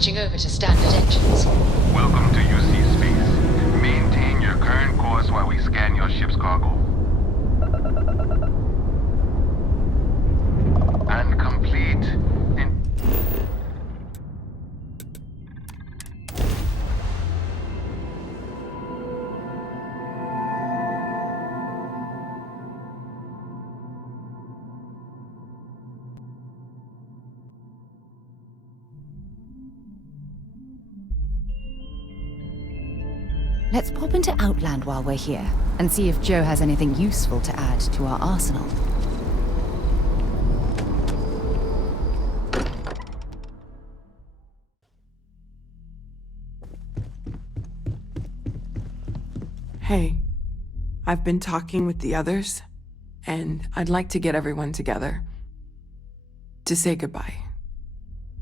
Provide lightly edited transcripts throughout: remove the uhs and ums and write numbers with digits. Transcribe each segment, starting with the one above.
Switching over to standard engines. Welcome to UC Space. Maintain your current course while we scan your ship's cargo. And complete in... Let's pop into Outland while we're here, and see if Joe has anything useful to add to our arsenal. Hey, I've been talking with the others, and I'd like to get everyone together. To say goodbye.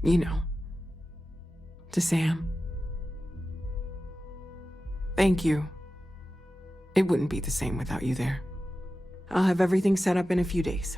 You know. To Sam. Thank you. It wouldn't be the same without you there. I'll have everything set up in a few days.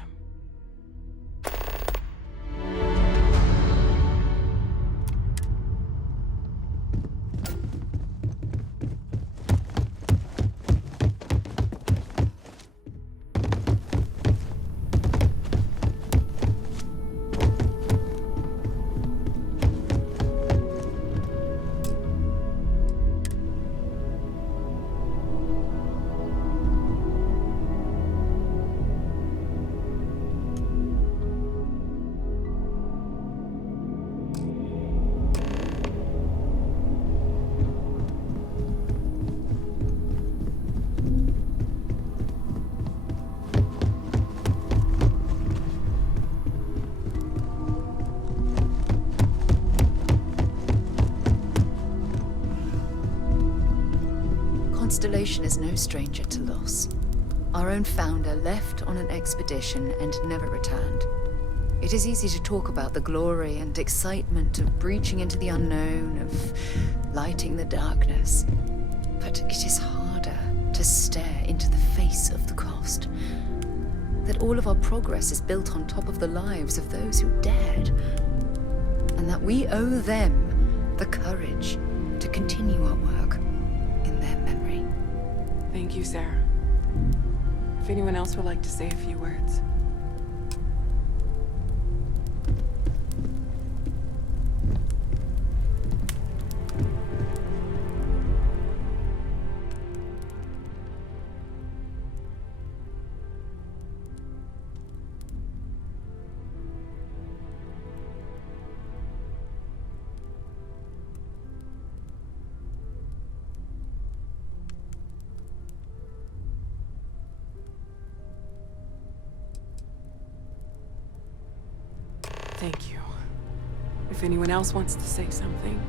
Constellation is no stranger to loss. Our own founder left on an expedition and never returned. It is easy to talk about the glory and excitement of breaching into the unknown, of lighting the darkness. But it is harder to stare into the face of the cost. That all of our progress is built on top of the lives of those who dared. And that we owe them the courage to continue our work in their memory. Thank you, Sarah. If anyone else would like to say a few words. Thank you. If anyone else wants to say something.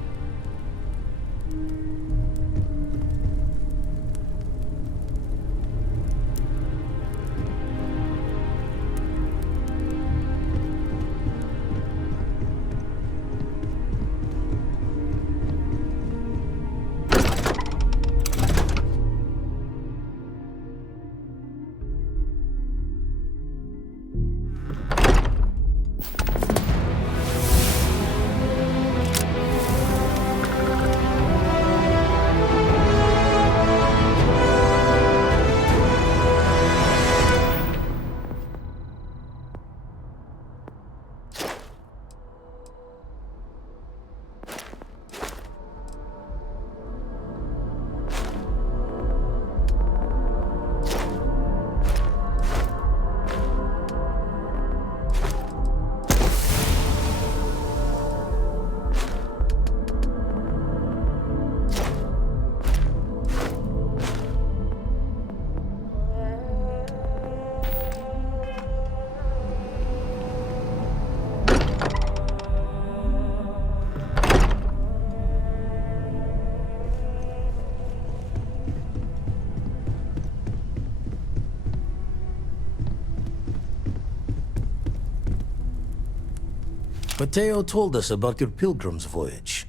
Mateo told us about your pilgrim's voyage.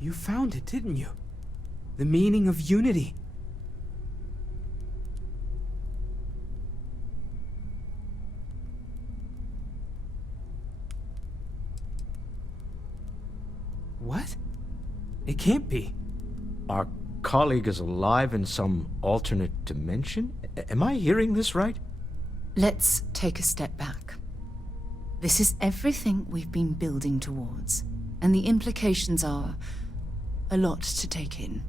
You found it, didn't you? The meaning of unity. What? It can't be. Our colleague is alive in some alternate dimension? Am I hearing this right? Let's take a step back. This is everything we've been building towards, and the implications are a lot to take in.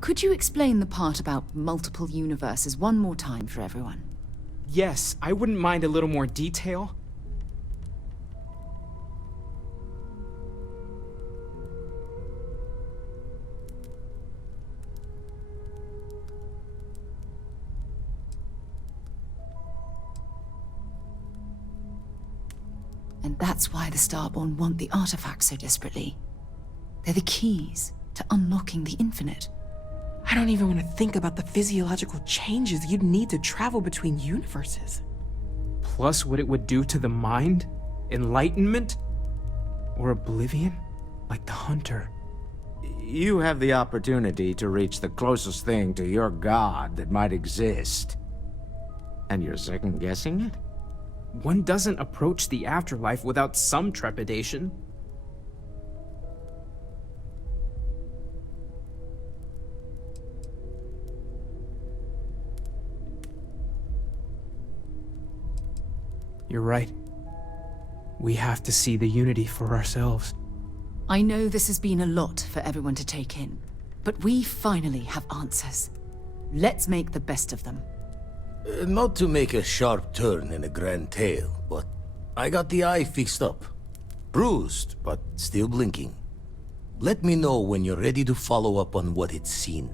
Could you explain the part about multiple universes one more time for everyone? Yes, I wouldn't mind a little more detail. And that's why the Starborn want the artifacts so desperately. They're the keys to unlocking the infinite. I don't even want to think about the physiological changes you'd need to travel between universes. Plus what it would do to the mind? Enlightenment? Or oblivion? Like the Hunter. You have the opportunity to reach the closest thing to your god that might exist. And you're second-guessing it? One doesn't approach the afterlife without some trepidation. You're right. We have to see the unity for ourselves. I know this has been a lot for everyone to take in, but we finally have answers. Let's make the best of them. Not to make a sharp turn in a grand tale, but I got the eye fixed up. Bruised, but still blinking. Let me know when you're ready to follow up on what it's seen.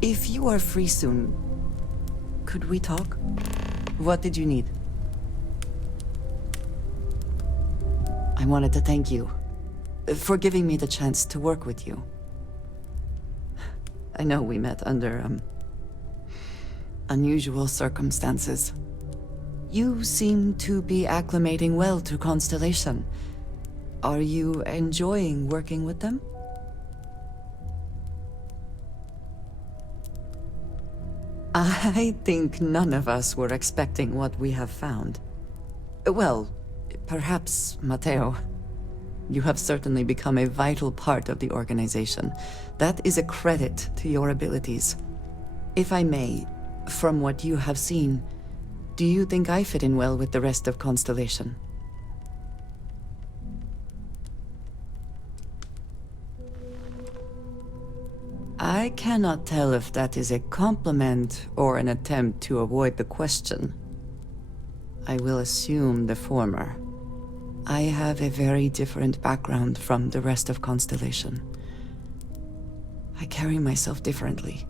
If you are free soon, could we talk? What did you need? I wanted to thank you for giving me the chance to work with you. I know we met under, unusual circumstances. You seem to be acclimating well to Constellation. Are you enjoying working with them? I think none of us were expecting what we have found. Well, perhaps Matteo. You have certainly become a vital part of the organization. That is a credit to your abilities. If I may, from what you have seen, do you think I fit in well with the rest of Constellation? I cannot tell if that is a compliment or an attempt to avoid the question. I will assume the former. I have a very different background from the rest of Constellation. I carry myself differently.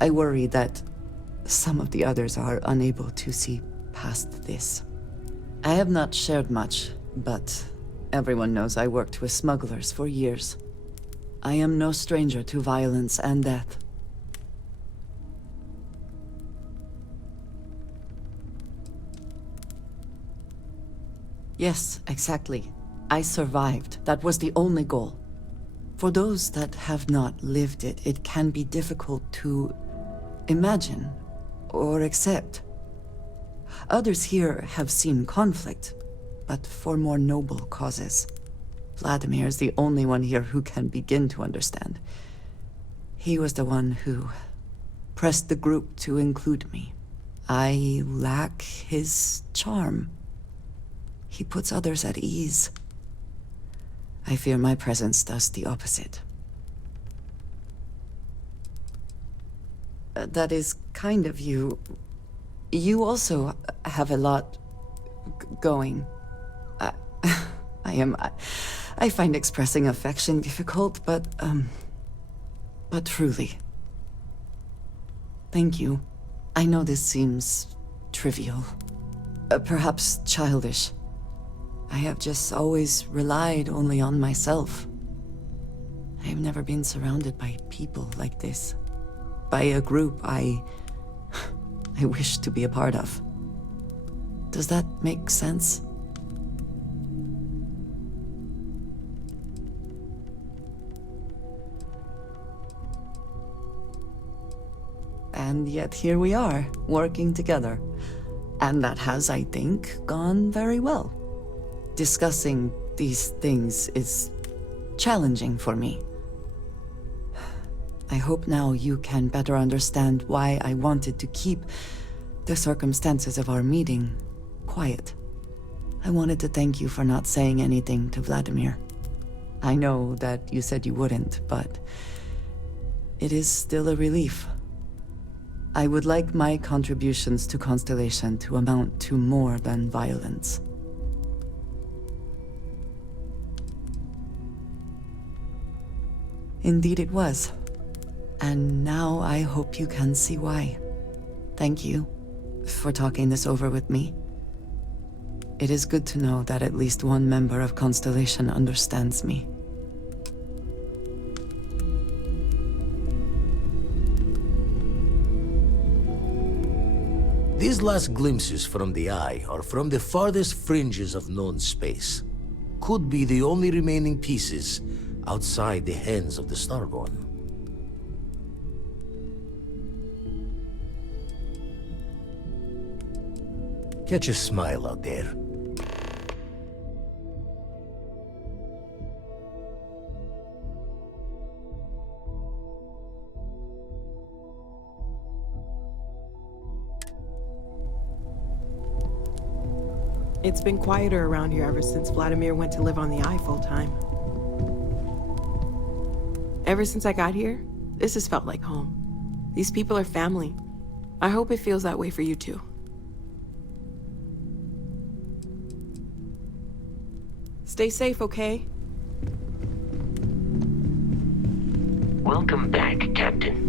I worry that some of the others are unable to see past this. I have not shared much, but everyone knows I worked with smugglers for years. I am no stranger to violence and death. Yes, exactly. I survived. That was the only goal. For those that have not lived it, it can be difficult to imagine or accept. Others here have seen conflict, but for more noble causes. Vladimir is the only one here who can begin to understand. He was the one who pressed the group to include me. I lack his charm. He puts others at ease. I fear my presence does the opposite. That is kind of you. You also have a lot going. I find expressing affection difficult, but truly. Thank you. I know this seems trivial, perhaps childish. I have just always relied only on myself. I have never been surrounded by people like this. By a group I wish to be a part of. Does that make sense? And yet here we are, working together. And that has, I think, gone very well. Discussing these things is challenging for me. I hope now you can better understand why I wanted to keep the circumstances of our meeting quiet. I wanted to thank you for not saying anything to Vladimir. I know that you said you wouldn't, but it is still a relief. I would like my contributions to Constellation to amount to more than violence. Indeed it was. And now I hope you can see why. Thank you for talking this over with me. It is good to know that at least one member of Constellation understands me. These last glimpses from the Eye are from the farthest fringes of known space. Could be the only remaining pieces outside the hands of the Starborn. Catch a smile out there. It's been quieter around here ever since Vladimir went to live on the Eye full time. Ever since I got here, this has felt like home. These people are family. I hope it feels that way for you too. Stay safe, okay? Welcome back, Captain.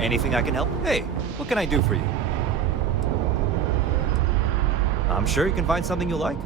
Anything I can help? Hey, what can I do for you? I'm sure you can find something you like.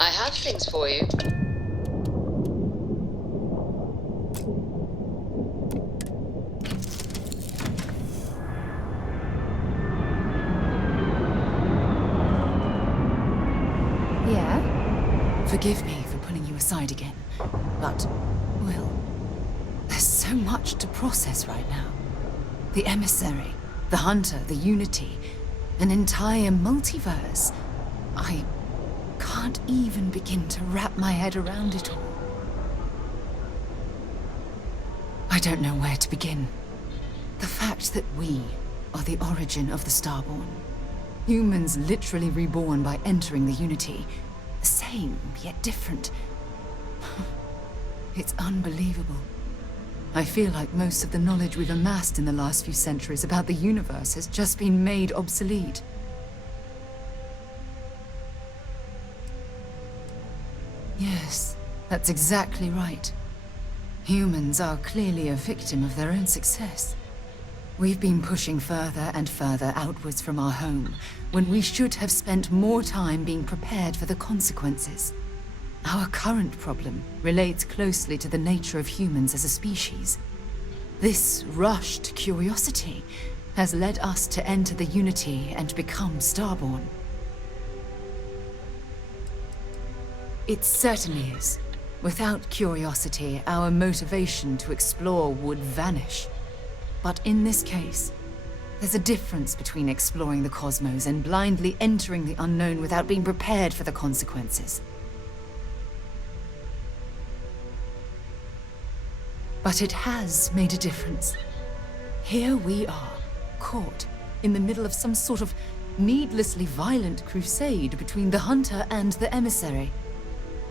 I have things for you. Yeah? Forgive me for pulling you aside again, but, well, there's so much to process right now. The emissary, the hunter, the unity, an entire multiverse. I can't even begin to wrap my head around it all. I don't know where to begin. The fact that we are the origin of the Starborn. Humans literally reborn by entering the Unity. The same, yet different. It's unbelievable. I feel like most of the knowledge we've amassed in the last few centuries about the universe has just been made obsolete. Yes, that's exactly right. Humans are clearly a victim of their own success. We've been pushing further and further outwards from our home, when we should have spent more time being prepared for the consequences. Our current problem relates closely to the nature of humans as a species. This rushed curiosity has led us to enter the Unity and become Starborn. It certainly is. Without curiosity, our motivation to explore would vanish. But in this case, there's a difference between exploring the cosmos and blindly entering the unknown without being prepared for the consequences. But it has made a difference. Here we are, caught in the middle of some sort of needlessly violent crusade between the hunter and the emissary.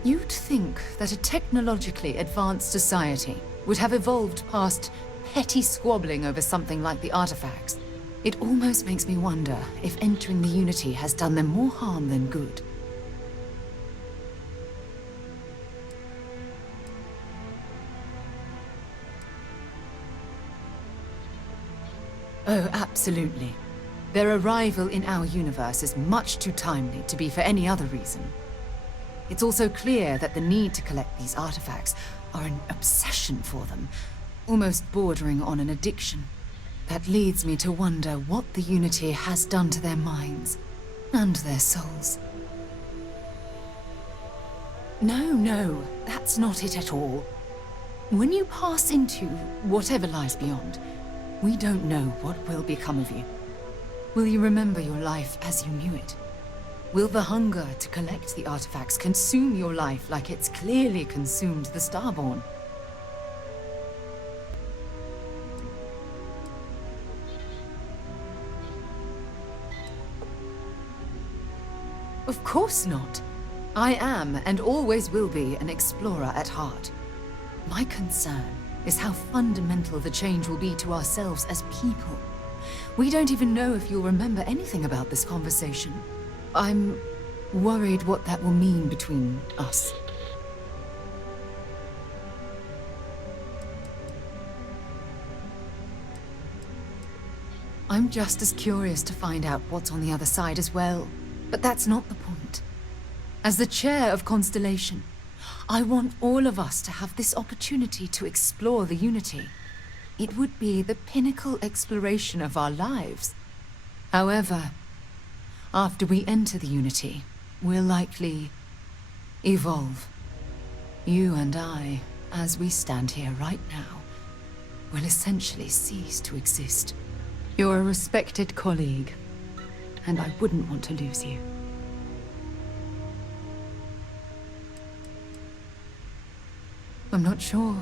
You'd think that a technologically advanced society would have evolved past petty squabbling over something like the artifacts. It almost makes me wonder if entering the Unity has done them more harm than good. Oh, absolutely. Their arrival in our universe is much too timely to be for any other reason. It's also clear that the need to collect these artifacts are an obsession for them, almost bordering on an addiction. That leads me to wonder what the Unity has done to their minds and their souls. No, that's not it at all. When you pass into whatever lies beyond, we don't know what will become of you. Will you remember your life as you knew it? Will the hunger to collect the artifacts consume your life like it's clearly consumed the Starborn? Of course not. I am, and always will be, an explorer at heart. My concern is how fundamental the change will be to ourselves as people. We don't even know if you'll remember anything about this conversation. I'm worried what that will mean between us. I'm just as curious to find out what's on the other side as well. But that's not the point. As the chair of Constellation, I want all of us to have this opportunity to explore the Unity. It would be the pinnacle exploration of our lives. However, after we enter the Unity, we'll likely evolve. You and I, as we stand here right now, will essentially cease to exist. You're a respected colleague, and I wouldn't want to lose you. I'm not sure.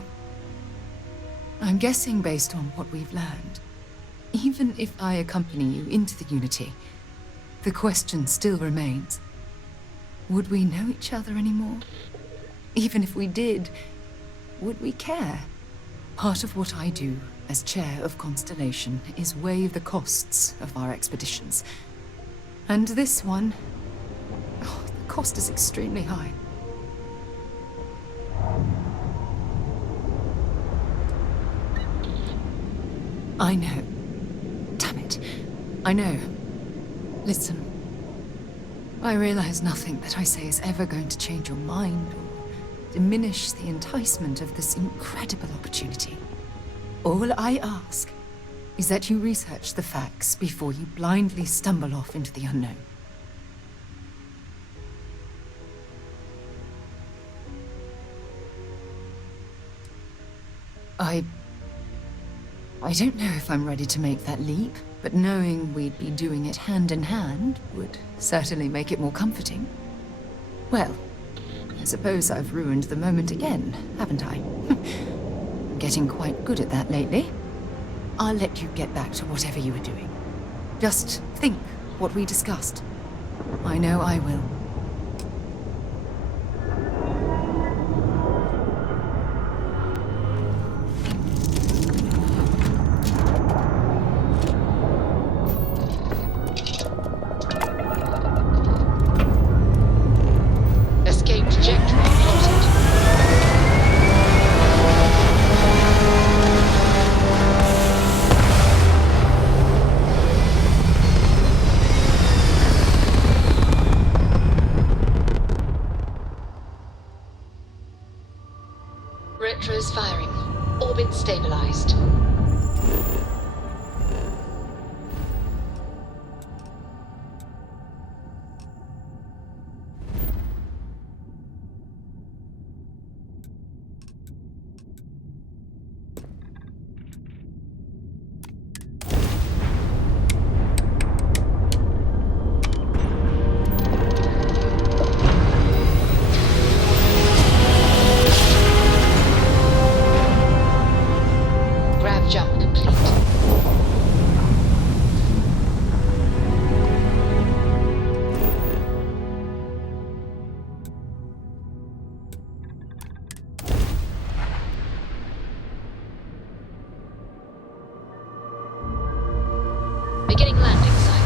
I'm guessing based on what we've learned. Even if I accompany you into the Unity, the question still remains. Would we know each other anymore? Even if we did, would we care? Part of what I do as chair of Constellation is weigh the costs of our expeditions. And this one, the cost is extremely high. I know. Damn it. I know. Listen. I realize nothing that I say is ever going to change your mind or diminish the enticement of this incredible opportunity. All I ask is that you research the facts before you blindly stumble off into the unknown. I don't know if I'm ready to make that leap, but knowing we'd be doing it hand in hand would certainly make it more comforting. Well, I suppose I've ruined the moment again, haven't I? I'm getting quite good at that lately. I'll let you get back to whatever you were doing. Just think what we discussed. I know I will. Escape trajectory plotted. Orbit stabilized. Grav jump complete. Beginning landing cycle.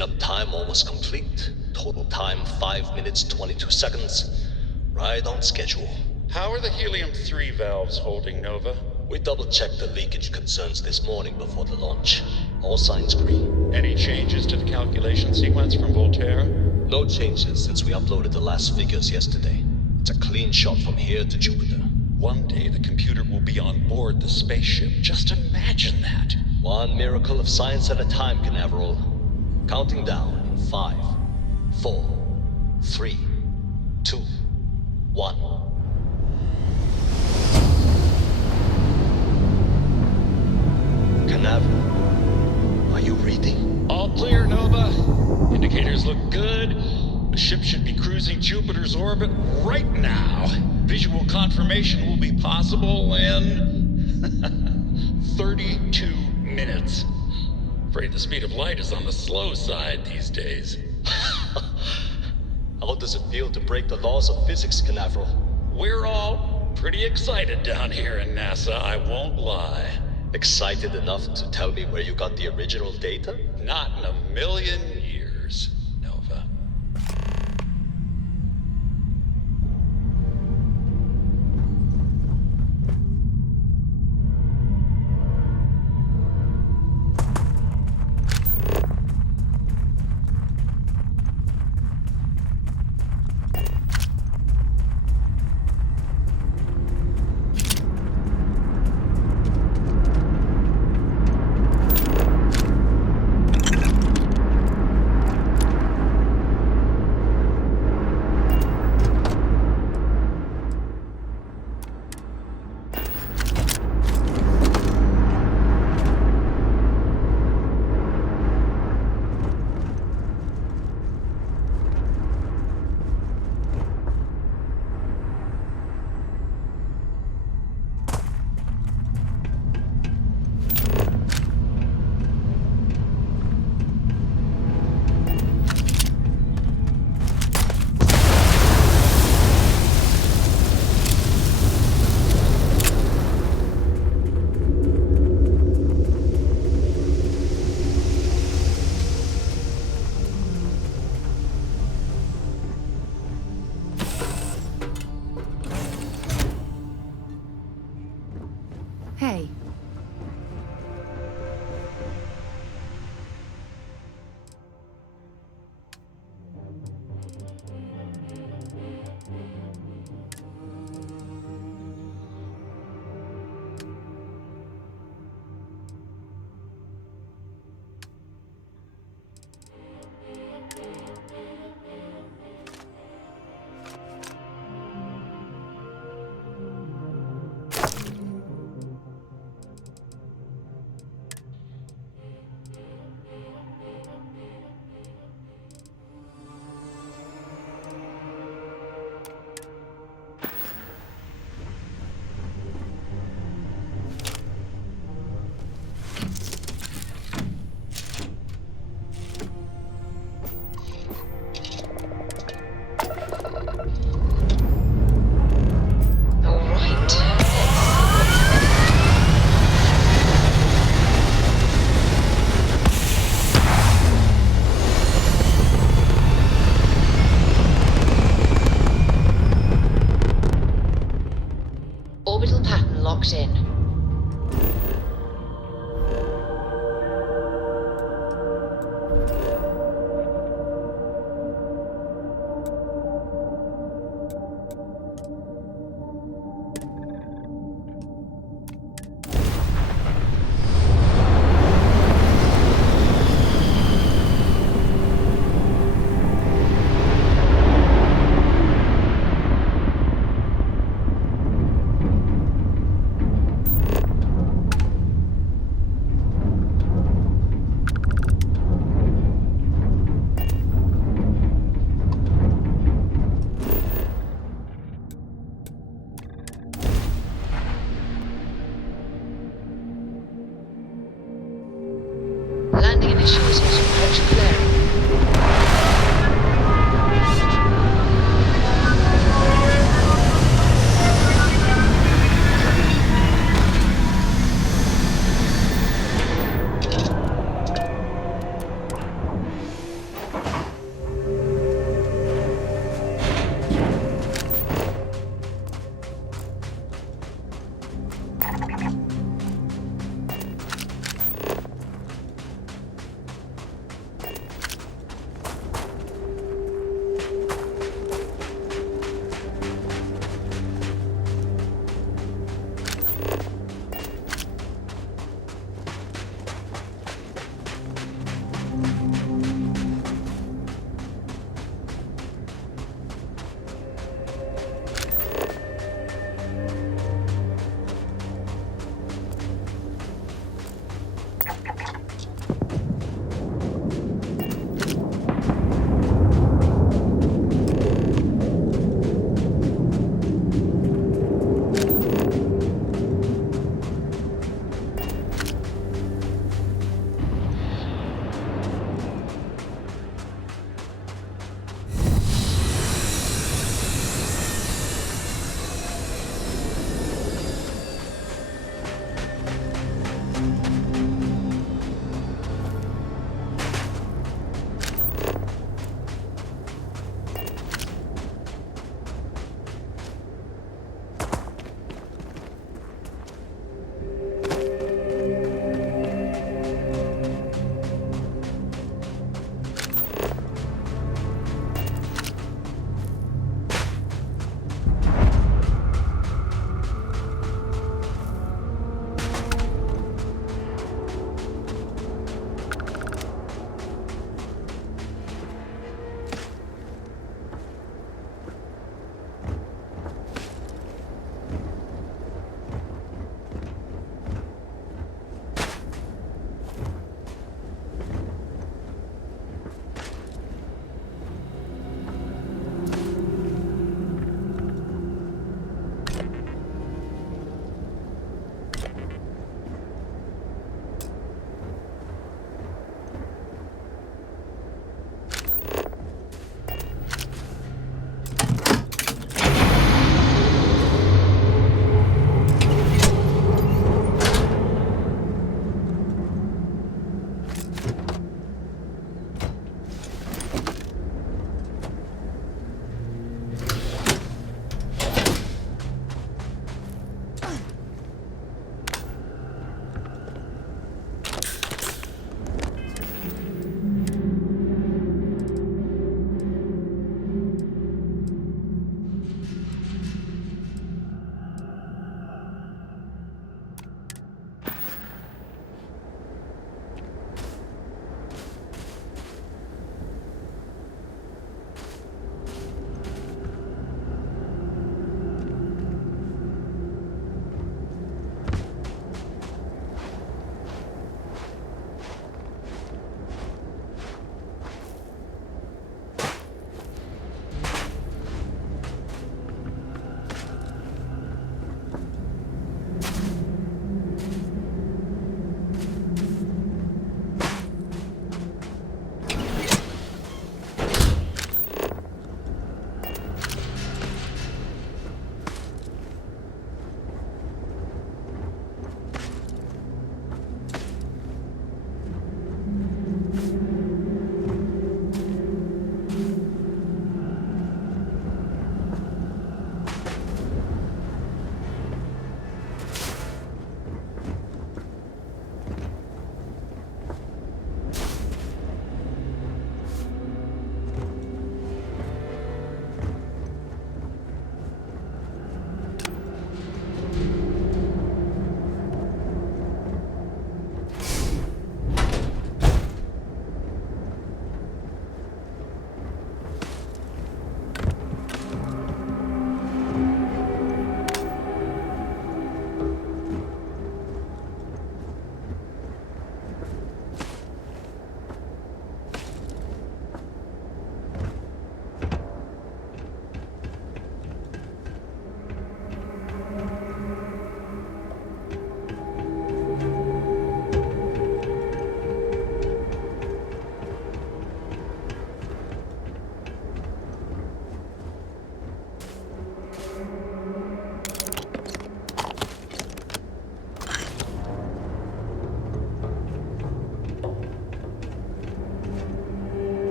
Cleanup time almost complete. Total time 5 minutes 22 seconds. Right on schedule. How are the helium-3 valves holding, Nova? We double-checked the leakage concerns this morning before the launch. All signs green. Any changes to the calculation sequence from Voltaire? No changes since we uploaded the last figures yesterday. It's a clean shot from here to Jupiter. One day the computer will be on board the spaceship. Just imagine that. One miracle of science at a time, Canaveral. Counting down in 5, 4, 3, 2, 1. Canaveral, are you reading? All clear, Nova. Indicators look good. The ship should be cruising Jupiter's orbit right now. Visual confirmation will be possible in 32 minutes. Afraid the speed of light is on the slow side these days. How does it feel to break the laws of physics, Canaveral? We're all pretty excited down here in NASA, I won't lie. Excited enough to tell me where you got the original data? Not in a million years, Nova.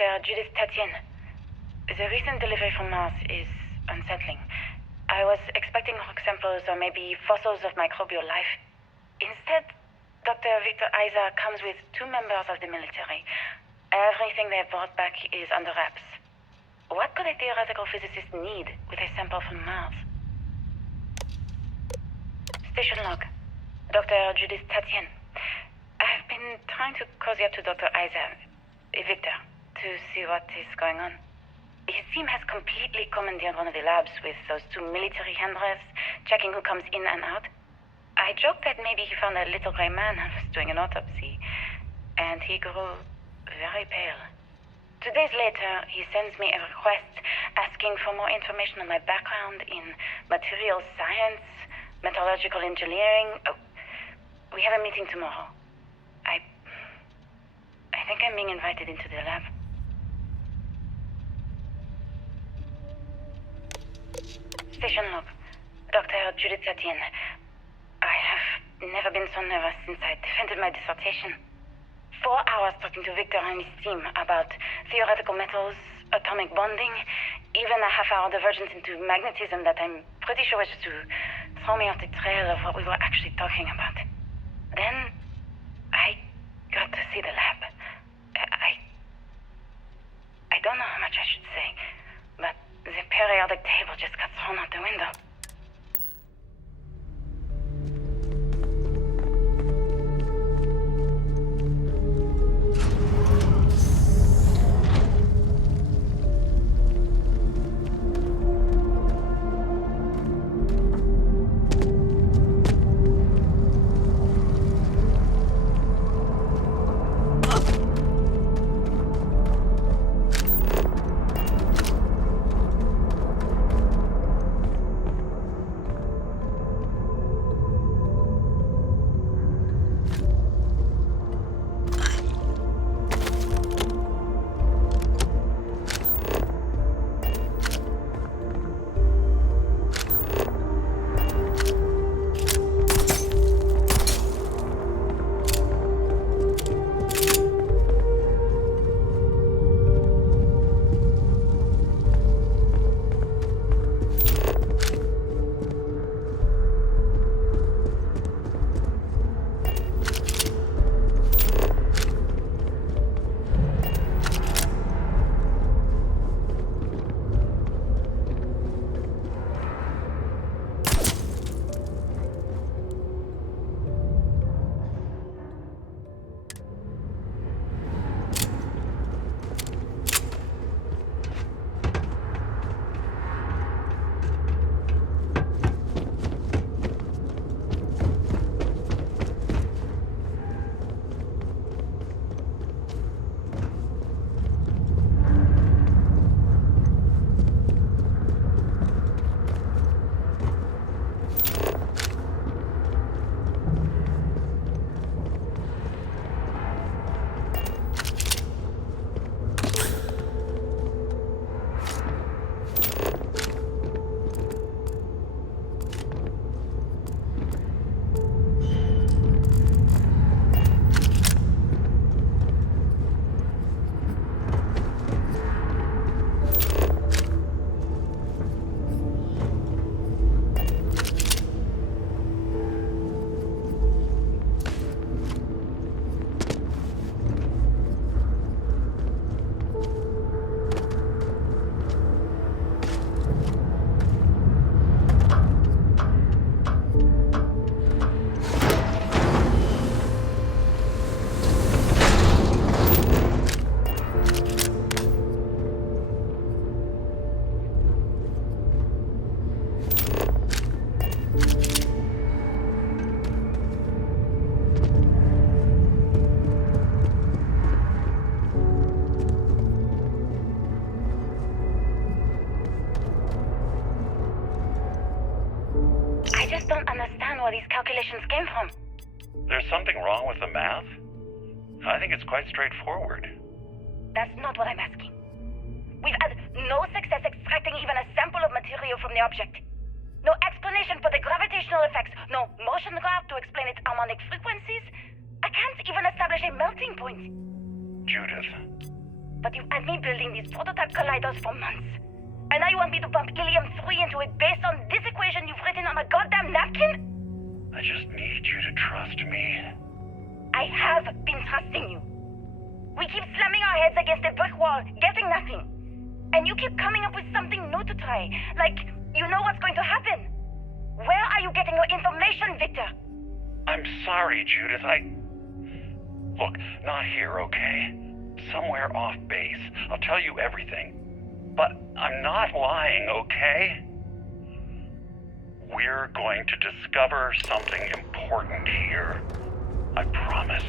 Dr. Judith Tatien. The recent delivery from Mars is unsettling. I was expecting rock samples or maybe fossils of microbial life. Instead, Dr. Victor Isa comes with 2 members of the military. Everything they brought back is under wraps. What could a theoretical physicist need with a sample from Mars? Station log. Dr. Judith Tatien. I've been trying to cozy up to Dr. Isa, Victor, to see what is going on. His team has completely commandeered one of the labs with those 2 military handlers, checking who comes in and out. I joked that maybe he found a little gray man and was doing an autopsy, and he grew very pale. 2 days later, he sends me a request asking for more information on my background in material science, metallurgical engineering. Oh, we have a meeting tomorrow. I think I'm being invited into the lab. Station log. Dr. Judith Tatien. I have never been so nervous since I defended my dissertation. 4 hours talking to Victor and his team about theoretical metals, atomic bonding, even a half-hour divergence into magnetism that I'm pretty sure was to throw me off the trail of what we were actually talking about. Then, I got to see the lab. I don't know how much I should say, but the periodic table just got thrown out the window. don't understand where these calculations came from. There's something wrong with the math? I think it's quite straightforward. That's not what I'm asking. We've had no success extracting even a sample of material from the object. No explanation for the gravitational effects, no motion graph to explain its harmonic frequencies. I can't even establish a melting point. Judith, But you had me building these prototype colliders for months. And now you want me to bump Ilium-3 into it based on this equation you've written on a goddamn napkin? I just need you to trust me. I have been trusting you. We keep slamming our heads against a brick wall, getting nothing. And you keep coming up with something new to try. Like, you know what's going to happen. Where are you getting your information, Victor? I'm sorry, Judith. Look, not here, okay? Somewhere off base. I'll tell you everything. But I'm not lying, okay? We're going to discover something important here. I promise.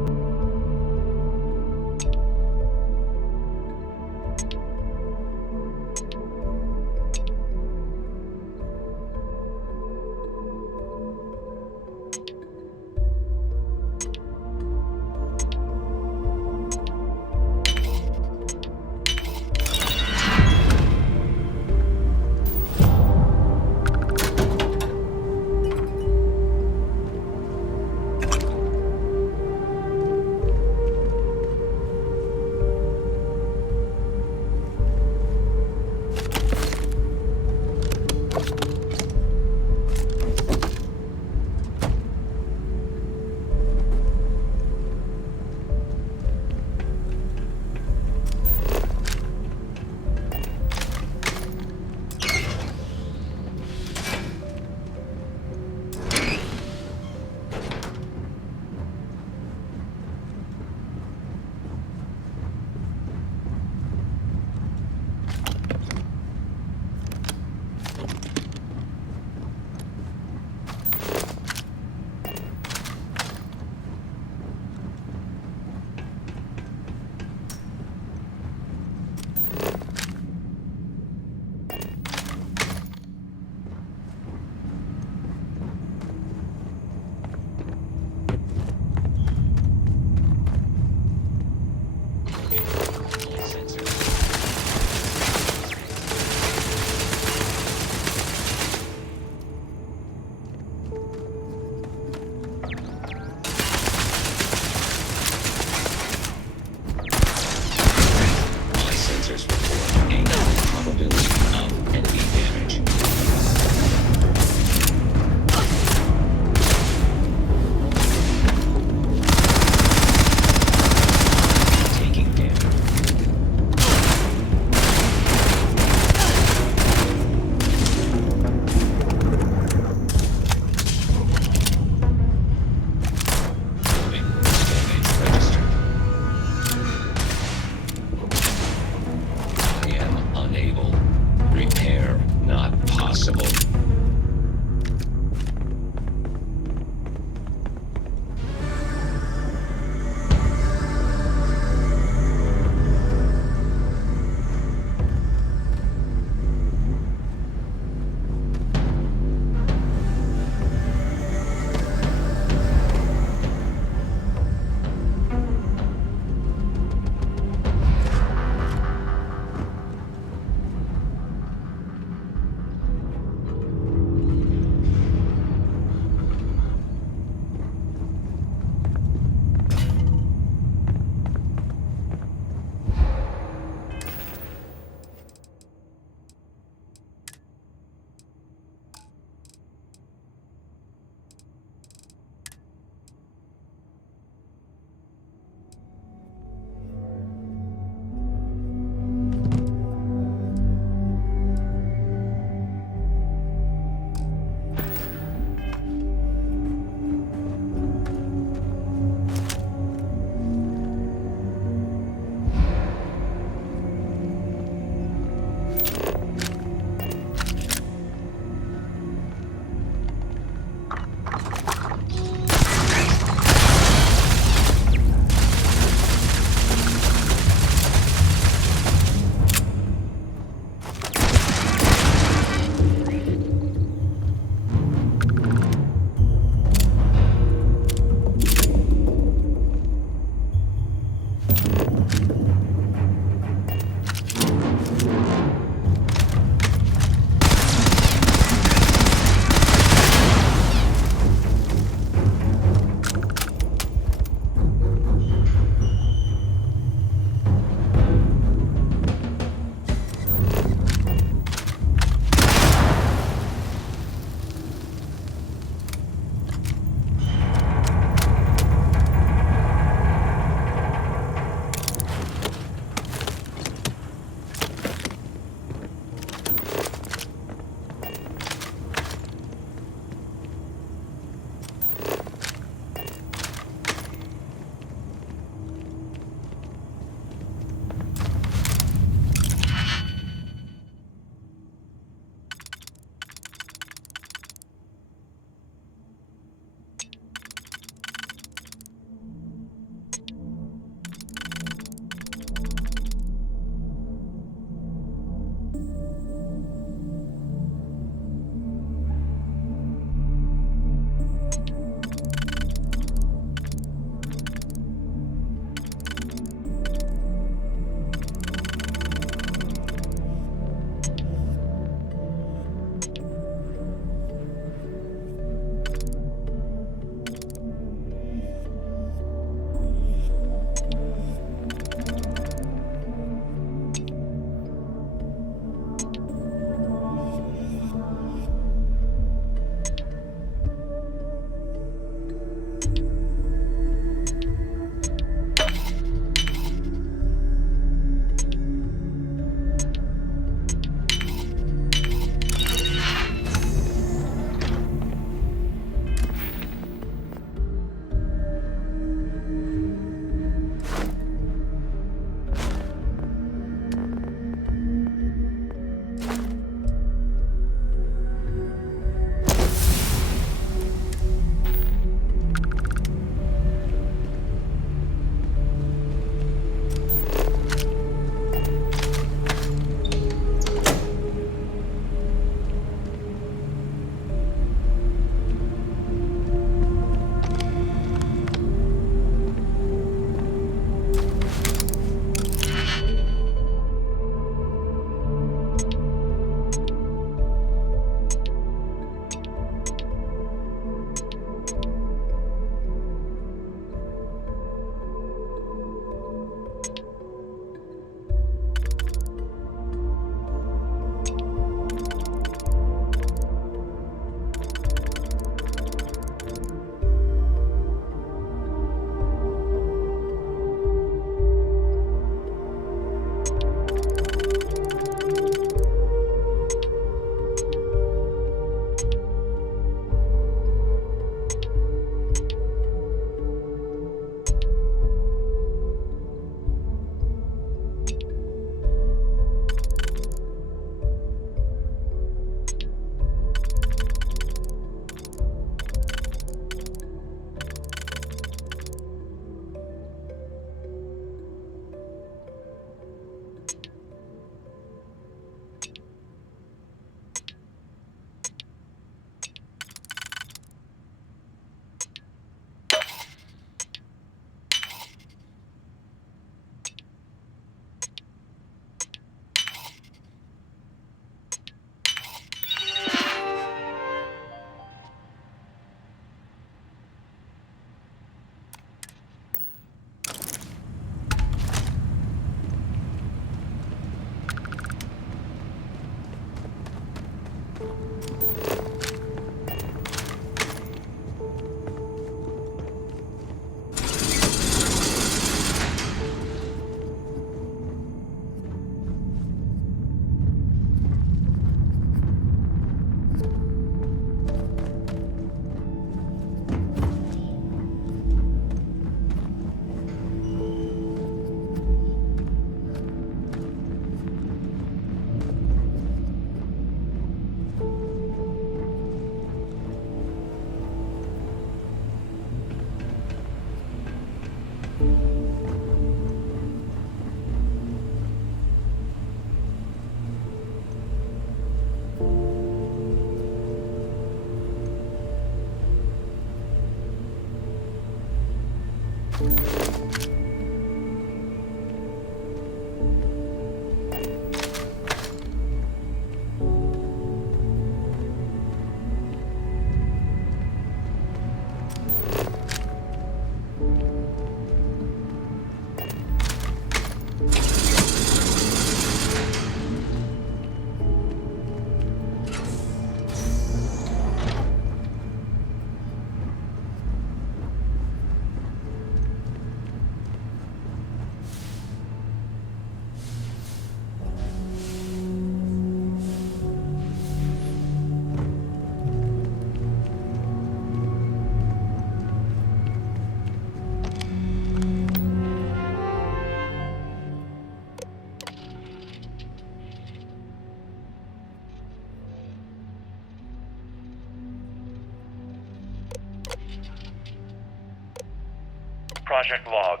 Project Log,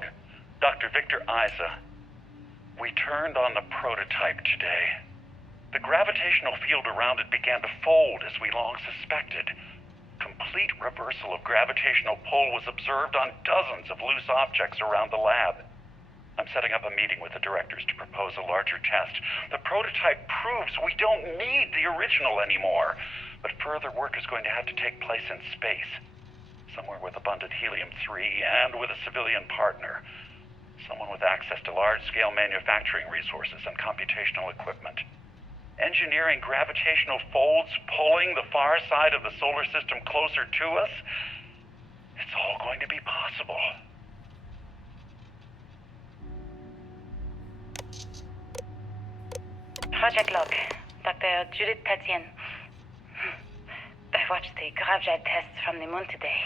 Dr. Victor Isa. We turned on the prototype today. The gravitational field around it began to fold as we long suspected. Complete reversal of gravitational pull was observed on dozens of loose objects around the lab. I'm setting up a meeting with the directors to propose a larger test. The prototype proves we don't need the original anymore, but further work is going to have to take place in space. Somewhere with abundant helium-3 and with a civilian partner. Someone with access to large-scale manufacturing resources and computational equipment. Engineering gravitational folds pulling the far side of the solar system closer to us. It's all going to be possible. Project Log, Dr. Judith Tatian. I watched the gravjet tests from the moon today.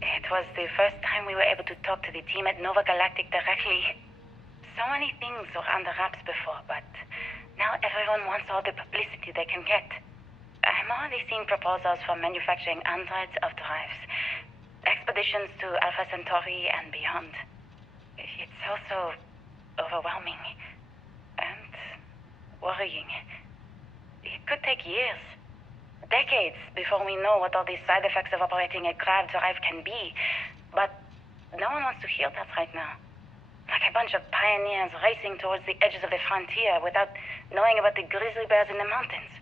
It was the first time we were able to talk to the team at Nova Galactic directly. So many things were under wraps before, but now everyone wants all the publicity they can get. I'm already seeing proposals for manufacturing androids of drives, expeditions to Alpha Centauri and beyond. It's also overwhelming and worrying. It could take years. Decades before we know what all these side effects of operating a grav drive can be. But no one wants to hear that right now. Like a bunch of pioneers racing towards the edges of the frontier without knowing about the grizzly bears in the mountains.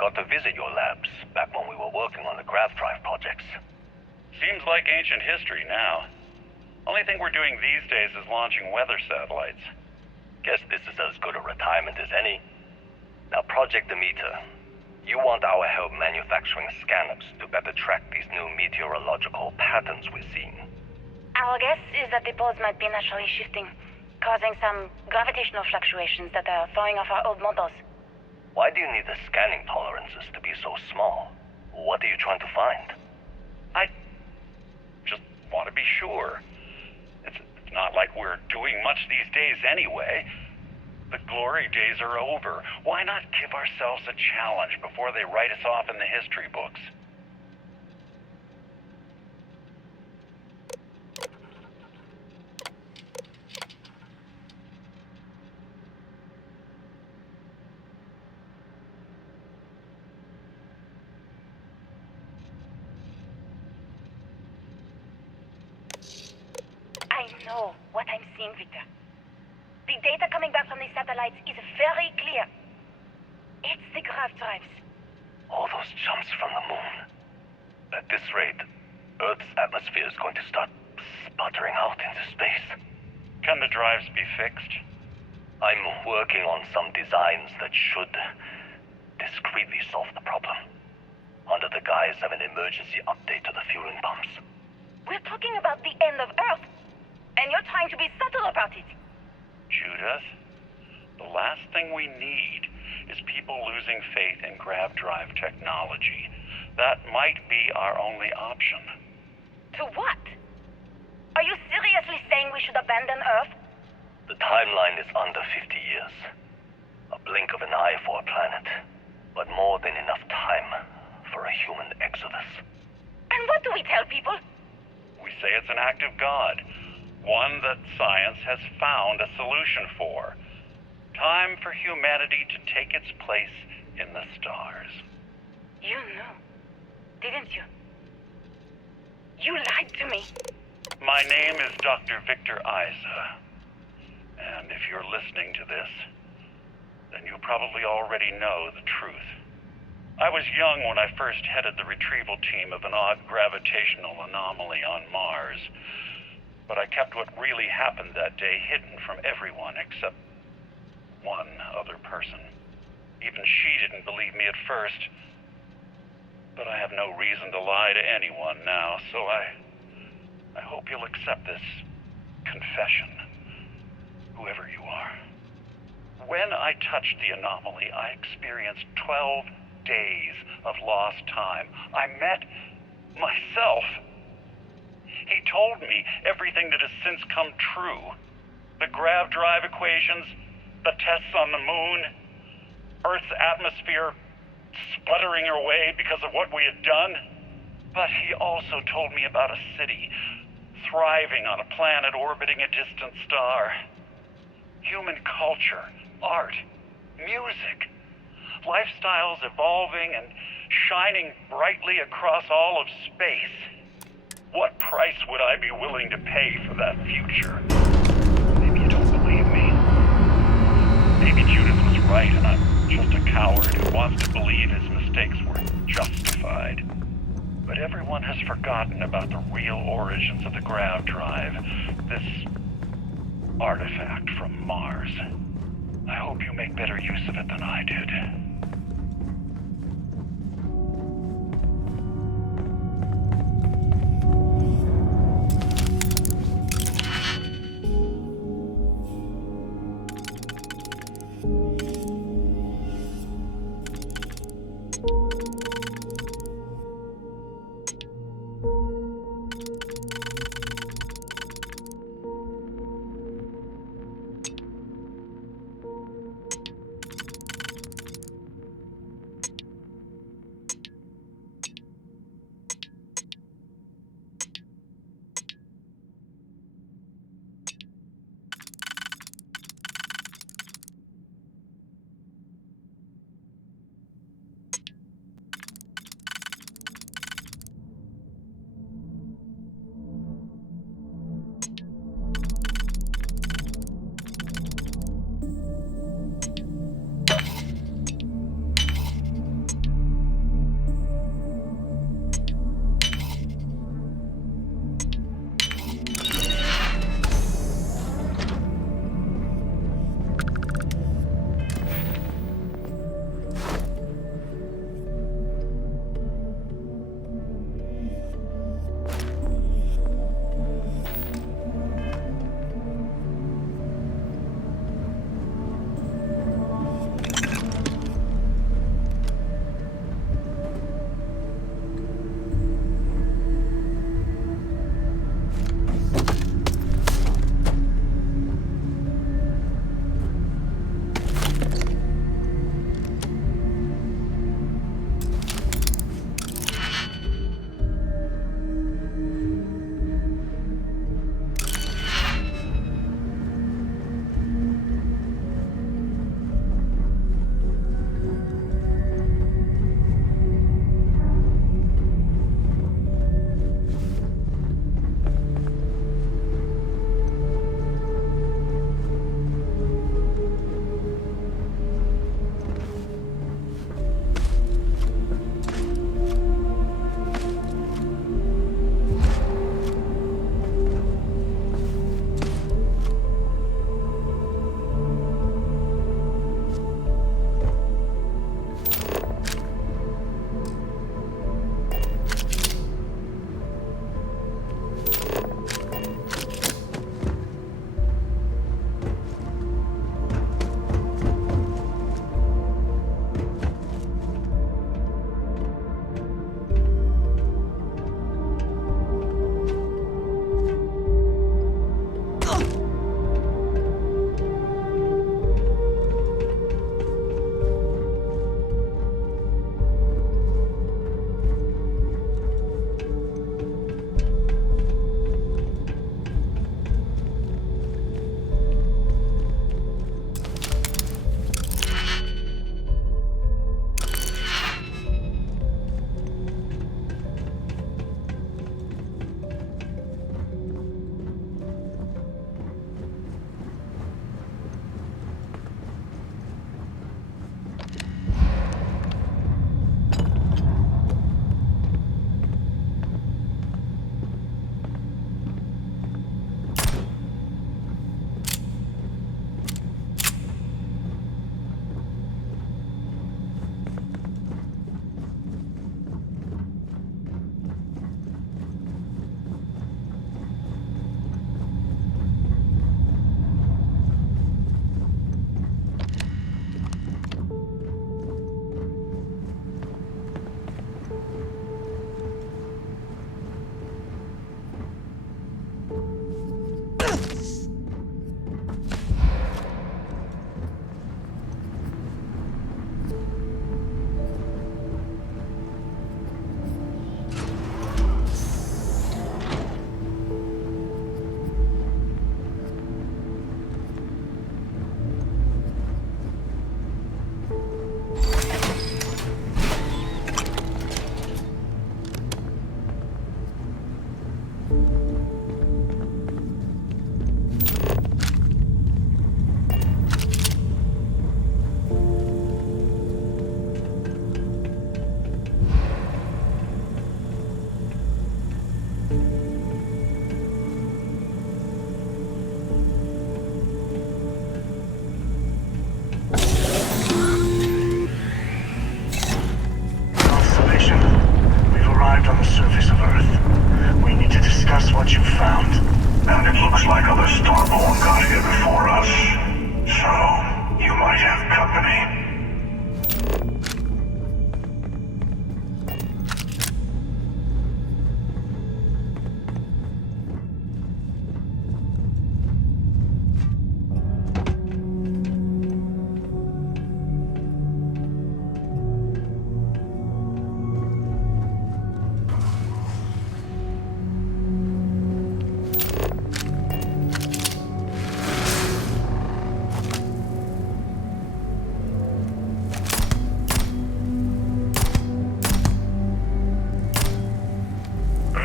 got to visit your labs back when we were working on the grav drive projects. Seems like ancient history now. Only thing we're doing these days is launching weather satellites. Guess this is as good a retirement as any. Now, Project Demeter, you want our help manufacturing scanners to better track these new meteorological patterns we're seeing. Our guess is that the poles might be naturally shifting, causing some gravitational fluctuations that are throwing off our old models. Why do you need the scanning tolerances to be so small? What are you trying to find? I just want to be sure. It's not like we're doing much these days anyway. The glory days are over. Why not give ourselves a challenge before they write us off in the history books? I know what I'm seeing, Victor. The data coming back from the satellites is very clear. It's the grav drives. All those jumps from the moon. At this rate, Earth's atmosphere is going to start sputtering out into space. Can the drives be fixed? I'm working on some designs that should discreetly solve the problem, under the guise of an emergency update to the fueling pumps. We're talking about the end of Earth, and you're trying to be subtle about it. Judith, the last thing we need is people losing faith in grav drive technology. That might be our only option. To what? Are you seriously saying we should abandon Earth? The timeline is under 50 years. A blink of an eye for a planet, but more than enough time for a human exodus. And what do we tell people? We say it's an act of God, one that science has found a solution for. Time for humanity to take its place in the stars. You knew, didn't you? You lied to me. My name is Dr. Victor Isa. And if you're listening to this, then you probably already know the truth. I was young when I first headed the retrieval team of an odd gravitational anomaly on Mars. But I kept what really happened that day hidden from everyone except one other person. Even she didn't believe me at first. But I have no reason to lie to anyone now, so I hope you'll accept this confession, whoever you are. When I touched the anomaly, I experienced 12 days of lost time. I met myself. He told me everything that has since come true. The grav drive equations, the tests on the moon, Earth's atmosphere sputtering away because of what we had done. But he also told me about a city thriving on a planet orbiting a distant star. Human culture, art, music, lifestyles evolving and shining brightly across all of space. What price would I be willing to pay for that future? Maybe you don't believe me. Maybe Judith was right and I'm just a coward who wants to believe his mistakes were justified. But everyone has forgotten about the real origins of the grav drive, this artifact from Mars. I hope you make better use of it than I did.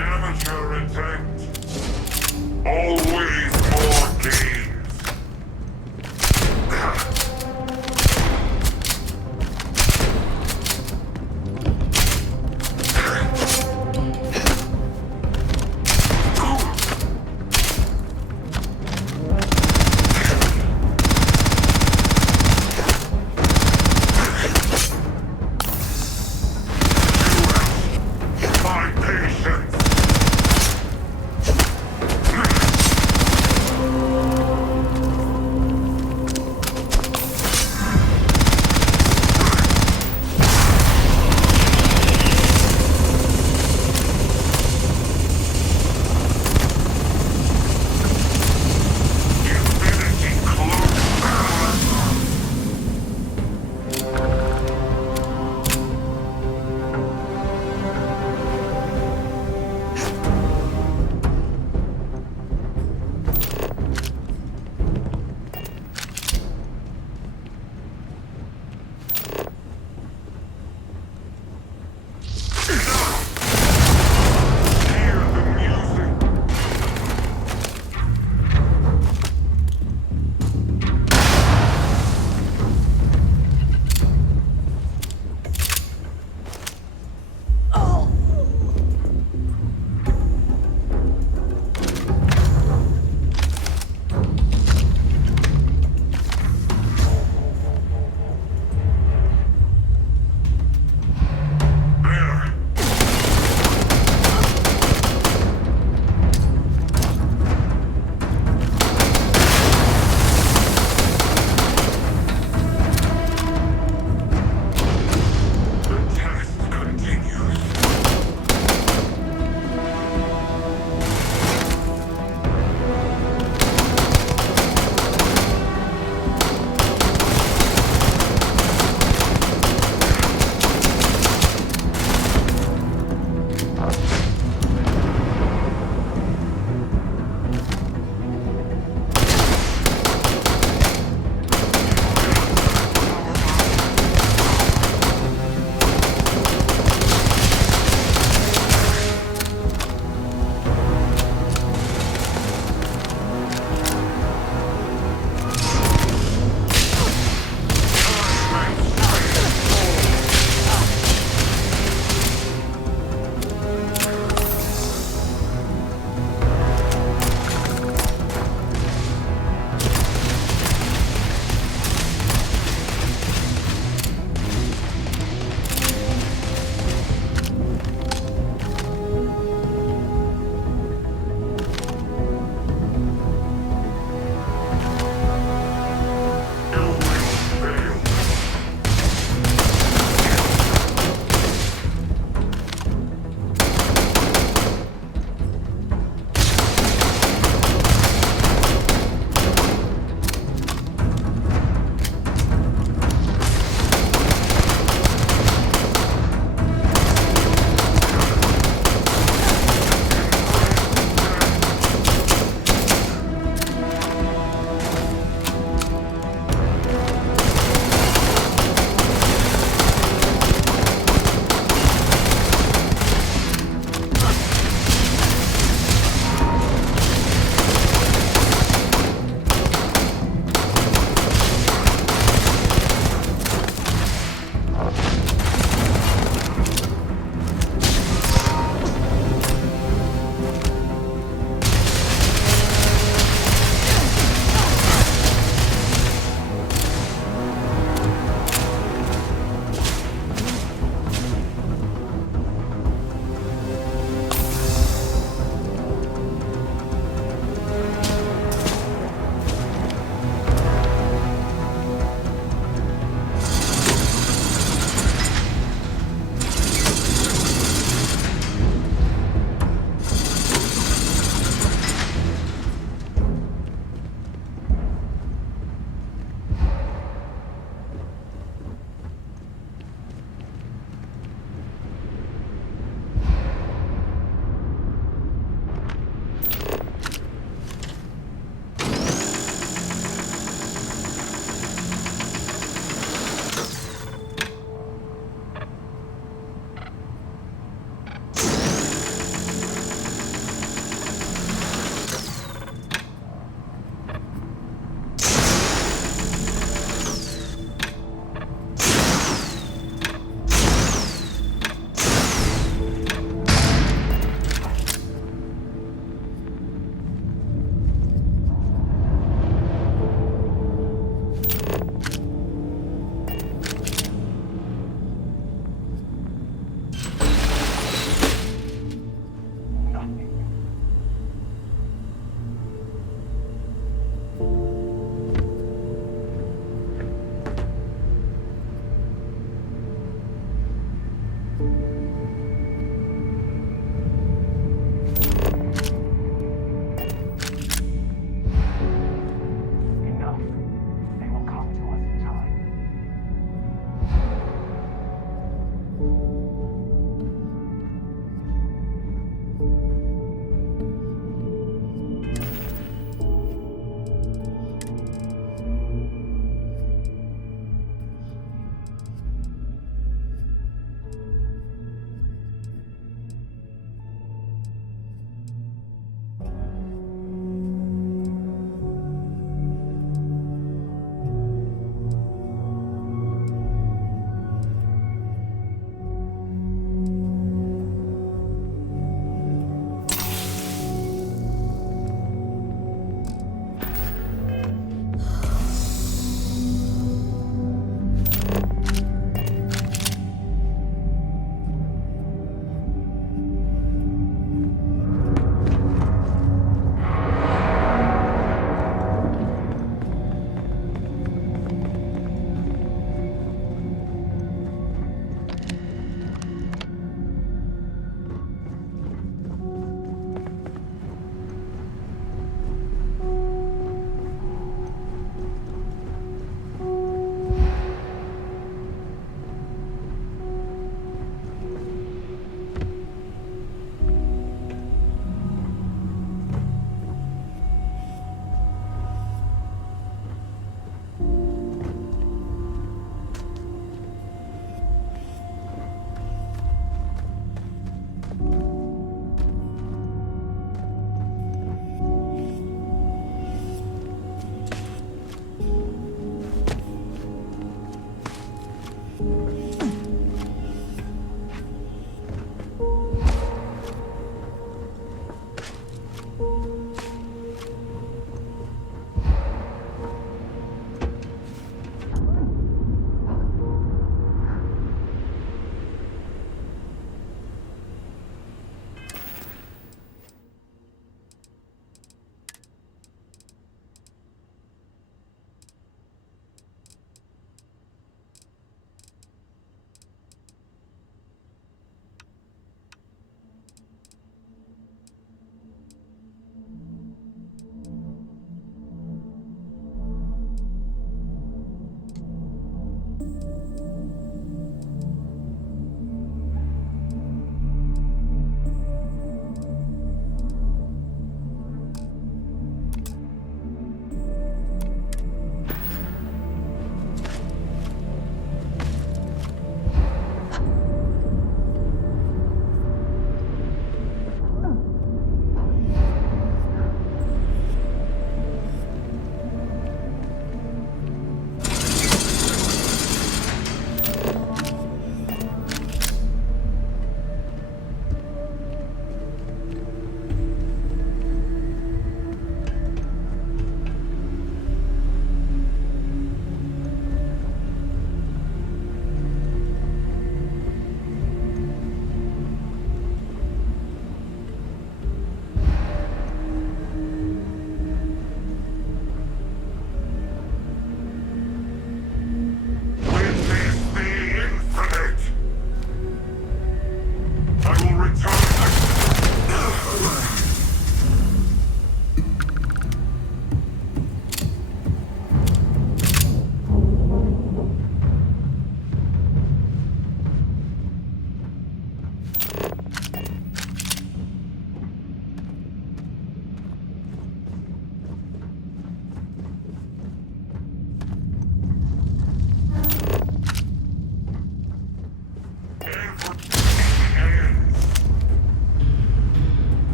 an amateur intent. Always more games. My patience.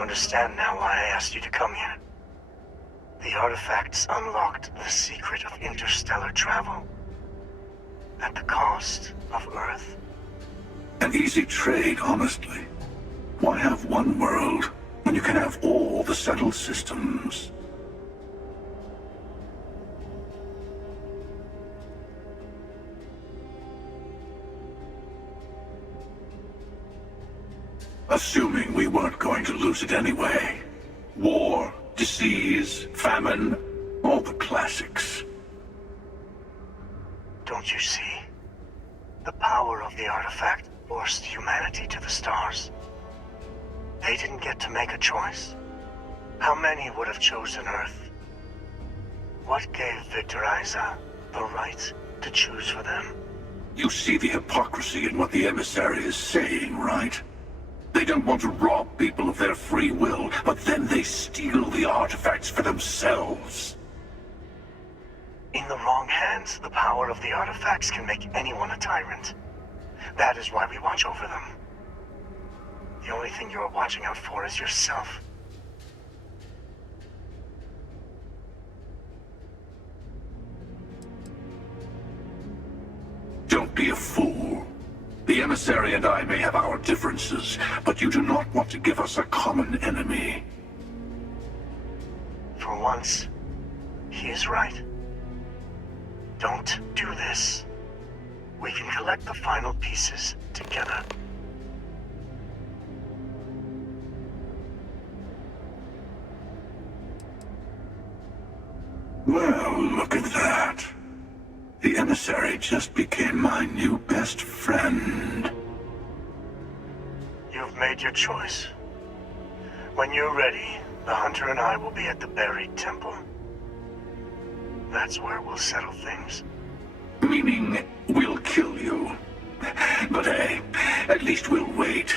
you understand now why I asked you to come here? The artifacts unlocked the secret of interstellar travel. At the cost of Earth. An easy trade, honestly. Why have one world when you can have all the settled systems? Assuming we weren't going to lose it anyway. War, disease, famine, all the classics. Don't you see? The power of the artifact forced humanity to the stars. They didn't get to make a choice. How many would have chosen Earth? What gave Victor Isa the right to choose for them? You see the hypocrisy in what the emissary is saying, right? They don't want to rob people of their free will, but then they steal the artifacts for themselves. In the wrong hands, the power of the artifacts can make anyone a tyrant. That is why we watch over them. The only thing you're watching out for is yourself. Don't be a fool. The emissary and I may have our differences, but you do not want to give us a common enemy. For once, he is right. Don't do this. We can collect the final pieces together. Well, look at that. The emissary just became my new best friend. You've made your choice. When you're ready, the hunter and I will be at the buried temple. That's where we'll settle things. Meaning, we'll kill you. But hey, at least we'll wait.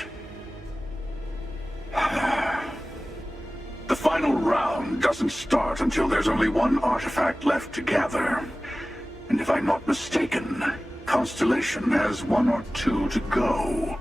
The final round doesn't start until there's only one artifact left to gather. And if I'm not mistaken, Constellation has one or two to go.